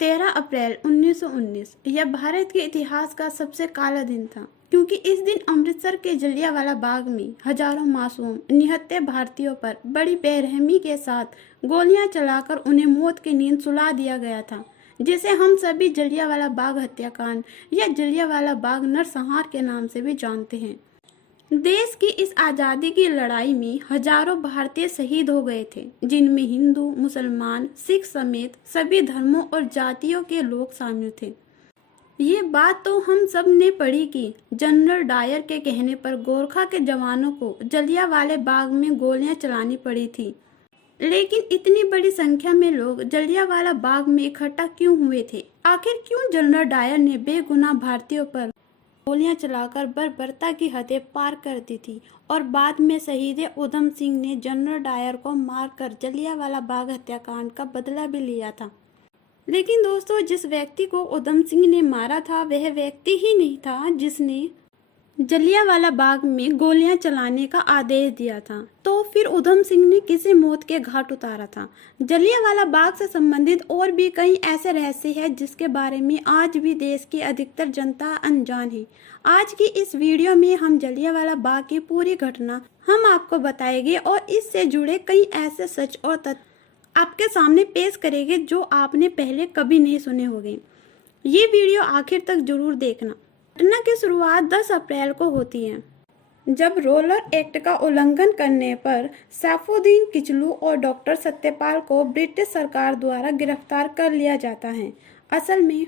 13 अप्रैल 1919 यह भारत के इतिहास का सबसे काला दिन था, क्योंकि इस दिन अमृतसर के जलियांवाला बाग में हजारों मासूम निहत्थे भारतीयों पर बड़ी बेरहमी के साथ गोलियां चलाकर उन्हें मौत की नींद सुला दिया गया था, जिसे हम सभी जलियांवाला बाग हत्याकांड या जलियांवाला बाग नरसंहार के नाम से भी जानते हैं। देश की इस आज़ादी की लड़ाई में हजारों भारतीय शहीद हो गए थे, जिनमें हिंदू, मुसलमान, सिख समेत सभी धर्मों और जातियों के लोग शामिल थे। ये बात तो हम सब ने पढ़ी कि जनरल डायर के कहने पर गोरखा के जवानों को जलियांवाले बाग में गोलियां चलानी पड़ी थी। लेकिन इतनी बड़ी संख्या में लोग जलियांवाला बाग में इकट्ठा क्यों हुए थे? आखिर क्यों जनरल डायर ने बेगुनाह भारतीयों पर गोलियां चलाकर बर्बरता की हदें पार कर दी थी और बाद में शहीद उधम सिंह ने जनरल डायर को मारकर जलियांवाला बाग हत्याकांड का बदला भी लिया था। लेकिन दोस्तों, जिस व्यक्ति को उधम सिंह ने मारा था वह व्यक्ति ही नहीं था जिसने जलियांवाला बाग में गोलियां चलाने का आदेश दिया था। तो फिर उधम सिंह ने किसे मौत के घाट उतारा था? जलियांवाला बाग से संबंधित और भी कई ऐसे रहस्य हैं जिसके बारे में आज भी देश की अधिकतर जनता अनजान है। आज की इस वीडियो में हम जलियांवाला बाग की पूरी घटना हम आपको बताएंगे और इससे जुड़े कई ऐसे सच और तथ्य आपके सामने पेश करेंगे जो आपने पहले कभी नहीं सुने होंगे। ये वीडियो आखिर तक जरूर देखना। घटना की शुरुआत 10 अप्रैल को होती है, जब रोलर एक्ट का उल्लंघन करने पर सैफुद्दीन किचलू और डॉक्टर सत्यपाल को ब्रिटिश सरकार द्वारा गिरफ्तार कर लिया जाता है। असल में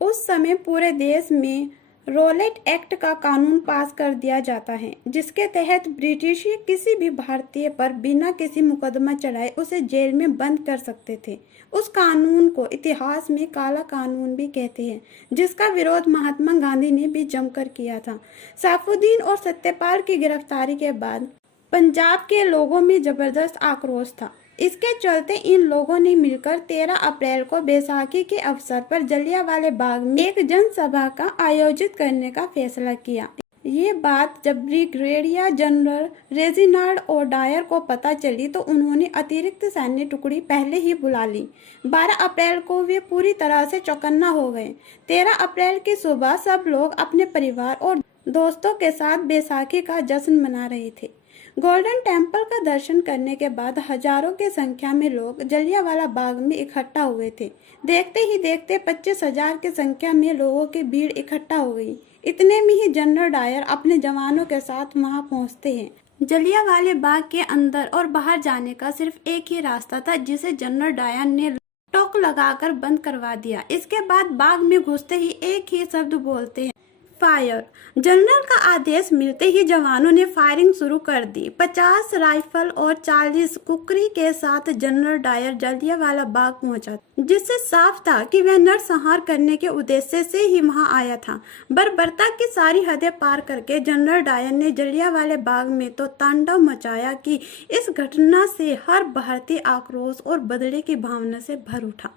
उस समय पूरे देश में रोलेट एक्ट का कानून पास कर दिया जाता है, जिसके तहत ब्रिटिश किसी भी भारतीय पर बिना किसी मुकदमा चलाए उसे जेल में बंद कर सकते थे। उस कानून को इतिहास में काला कानून भी कहते हैं, जिसका विरोध महात्मा गांधी ने भी जमकर किया था। सैफुद्दीन और सत्यपाल की गिरफ्तारी के बाद पंजाब के लोगों में जबरदस्त आक्रोश था। इसके चलते इन लोगों ने मिलकर 13 अप्रैल को बैसाखी के अवसर पर जलियांवाले बाग में एक जनसभा का आयोजित करने का फैसला किया। ये बात जब ब्रिगेडियर जनरल रेजिनाल्ड और डायर को पता चली तो उन्होंने अतिरिक्त सैन्य टुकड़ी पहले ही बुला ली। 12 अप्रैल को वे पूरी तरह से चौकन्ना हो गए। 13 अप्रैल की सुबह सब लोग अपने परिवार और दोस्तों के साथ बैसाखी का जश्न मना रहे थे। गोल्डन टेम्पल का दर्शन करने के बाद हजारों की संख्या में लोग जलियांवाला बाग में इकट्ठा हुए थे। देखते ही देखते 25,000 की संख्या में लोगों की भीड़ इकट्ठा हो गई। इतने में ही जनरल डायर अपने जवानों के साथ वहां पहुंचते हैं। जलियांवाले बाग के अंदर और बाहर जाने का सिर्फ एक ही रास्ता था, जिसे जनरल डायर ने टोक लगाकर बंद करवा दिया। इसके बाद बाग में घुसते ही एक ही शब्द बोलते हैं, फायर। जनरल का आदेश मिलते ही जवानों ने फायरिंग शुरू कर दी। 50 राइफल और 40 कुकरी के साथ जनरल डायर जलियांवाला बाग पहुंचा, जिससे साफ था कि वह नरसंहार करने के उद्देश्य से ही वहां आया था। बर्बरता की सारी हदें पार करके जनरल डायर ने जलियांवाले बाग में तो तांडव मचाया कि इस घटना से हर भारतीय आक्रोश और बदले की भावना से भर उठा।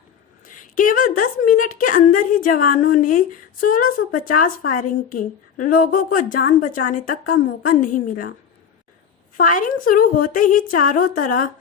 केवल 10 मिनट के अंदर ही जवानों ने 1650 फायरिंग की। लोगों को जान बचाने तक का मौका नहीं मिला। फायरिंग शुरू होते ही चारों तरफ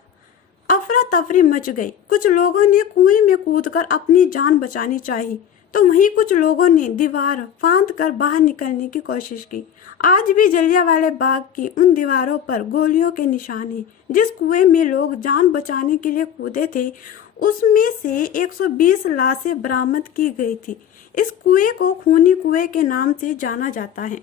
अफरा तफरी मच गई। कुछ लोगों ने कुएं में कूदकर अपनी जान बचानी चाहिए, तो वहीं कुछ लोगों ने दीवार फांद कर बाहर निकलने की कोशिश की। आज भी जलियांवाले बाग की उन दीवारों पर गोलियों के निशान हैं। जिस कुएं में लोग जान बचाने के लिए कूदे थे, उसमें से 120 लाशें बरामद की गई थी। इस कुएं को खूनी कुएं के नाम से जाना जाता है।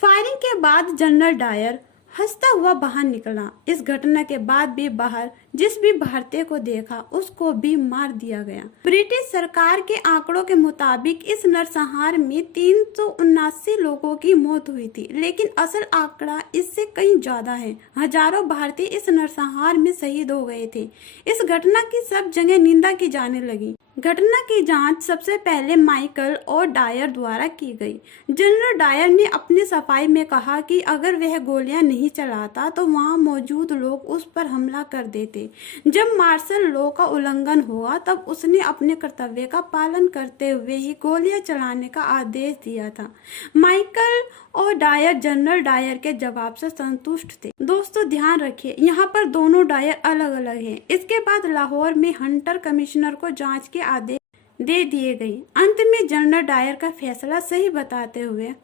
फायरिंग के बाद जनरल डायर हंसता हुआ बाहर निकला। इस घटना के बाद भी बाहर जिस भी भारतीय को देखा उसको भी मार दिया गया। ब्रिटिश सरकार के आंकड़ों के मुताबिक इस नरसंहार में 379 लोगों की मौत हुई थी, लेकिन असल आंकड़ा इससे कहीं ज्यादा है। हजारों भारतीय इस नरसंहार में शहीद हो गए थे। इस घटना की सब जगह निंदा की जाने लगी। घटना की जांच सबसे पहले माइकल और डायर द्वारा की गई। जनरल डायर ने अपनी सफाई में कहा कि अगर वह गोलियां नहीं चलाता तो वहां मौजूद लोग उस पर हमला कर देते। जब मार्शल लॉ का उल्लंघन हुआ तब उसने अपने कर्तव्य का पालन करते हुए ही गोलियां चलाने का आदेश दिया था। माइकल और डायर जनरल डायर के जवाब से संतुष्ट थे। दोस्तों ध्यान रखिए, यहाँ पर दोनों डायर अलग अलग हैं। इसके बाद लाहौर में हंटर कमिश्नर को जांच के आदेश दे दिए गए। अंत में जनरल डायर का फैसला सही बताते हुए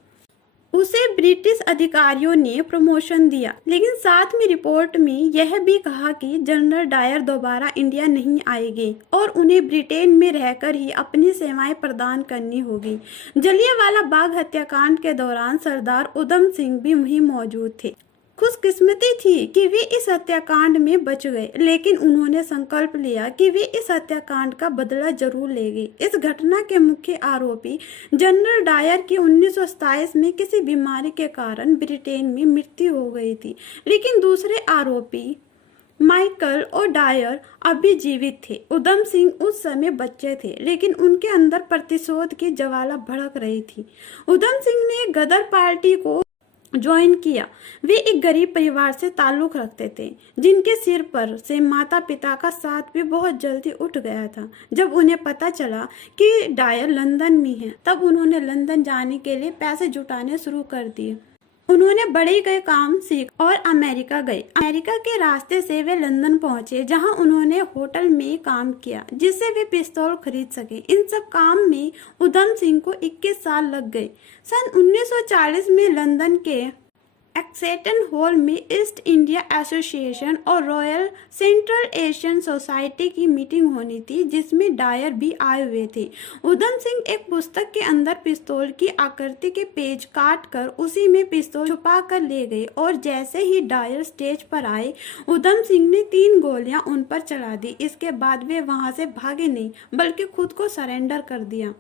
उसे ब्रिटिश अधिकारियों ने प्रमोशन दिया, लेकिन साथ में रिपोर्ट में यह भी कहा कि जनरल डायर दोबारा इंडिया नहीं आएंगे और उन्हें ब्रिटेन में रहकर ही अपनी सेवाएं प्रदान करनी होगी। जलियांवाला बाग हत्याकांड के दौरान सरदार उधम सिंह भी वहीं मौजूद थे। खुशकिस्मती थी कि वे इस हत्याकांड में बच गए, लेकिन उन्होंने संकल्प लिया कि वे इस हत्याकांड का बदला जरूर लेंगे। इस घटना के मुख्य आरोपी जनरल डायर की 1927 में किसी बीमारी के कारण ब्रिटेन में मृत्यु हो गई थी, लेकिन दूसरे आरोपी माइकल और डायर अभी जीवित थे। उधम सिंह उस समय बच्चे थे, लेकिन उनके अंदर प्रतिशोध की ज्वाला भड़क रही थी। उधम सिंह ने गदर पार्टी को ज्वाइन किया। वे एक गरीब परिवार से ताल्लुक रखते थे, जिनके सिर पर से माता पिता का साथ भी बहुत जल्दी उठ गया था। जब उन्हें पता चला कि डायर लंदन में है, तब उन्होंने लंदन जाने के लिए पैसे जुटाने शुरू कर दिए। उन्होंने बड़े गए काम सीख और अमेरिका गए। अमेरिका के रास्ते से वे लंदन पहुंचे, जहां उन्होंने होटल में काम किया जिससे वे पिस्तौल खरीद सके। इन सब काम में उधम सिंह को 21 साल लग गए। सन 1940 में लंदन के एक्सेटन हॉल में ईस्ट इंडिया एसोसिएशन और रॉयल सेंट्रल एशियन सोसाइटी की मीटिंग होनी थी, जिसमें डायर भी आए हुए थे। उधम सिंह एक पुस्तक के अंदर पिस्तौल की आकृति के पेज काट कर उसी में पिस्तौल छुपा कर ले गए और जैसे ही डायर स्टेज पर आए, उधम सिंह ने 3 गोलियां उन पर चला दी। इसके बाद वे वहां से भागे नहीं, बल्कि खुद को सरेंडर कर दिया।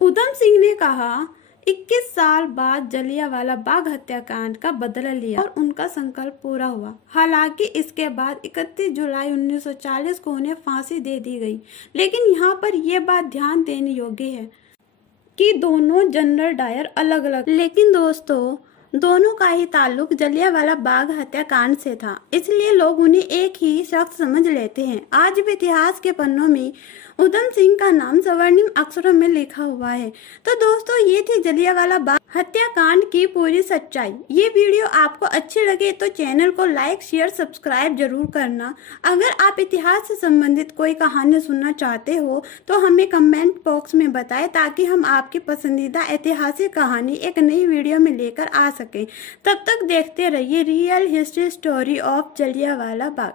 उधम सिंह ने कहा 21 साल बाद जलियांवाला बाग हत्याकांड का बदला लिया और उनका संकल्प पूरा हुआ। हालांकि इसके बाद 31 जुलाई 1940 को उन्हें फांसी दे दी गई, लेकिन यहाँ पर यह बात ध्यान देने योग्य है कि दोनों जनरल डायर अलग अलग, लेकिन दोस्तों दोनों का ही ताल्लुक जलियांवाला बाग हत्याकांड से था, इसलिए लोग उन्हें एक ही शख्स समझ लेते हैं। आज भी इतिहास के पन्नों में उधम सिंह का नाम स्वर्णिम अक्षरों में लिखा हुआ है। तो दोस्तों ये थी जलियांवाला बाग हत्याकांड की पूरी सच्चाई। ये वीडियो आपको अच्छी लगे तो चैनल को लाइक शेयर सब्सक्राइब जरूर करना। अगर आप इतिहास से संबंधित कोई कहानी सुनना चाहते हो तो हमें कमेंट बॉक्स में बताएं, ताकि हम आपकी पसंदीदा ऐतिहासिक कहानी एक नई वीडियो में लेकर आ सकें। तब तक देखते रहिए real history story of Jallianwala Bagh.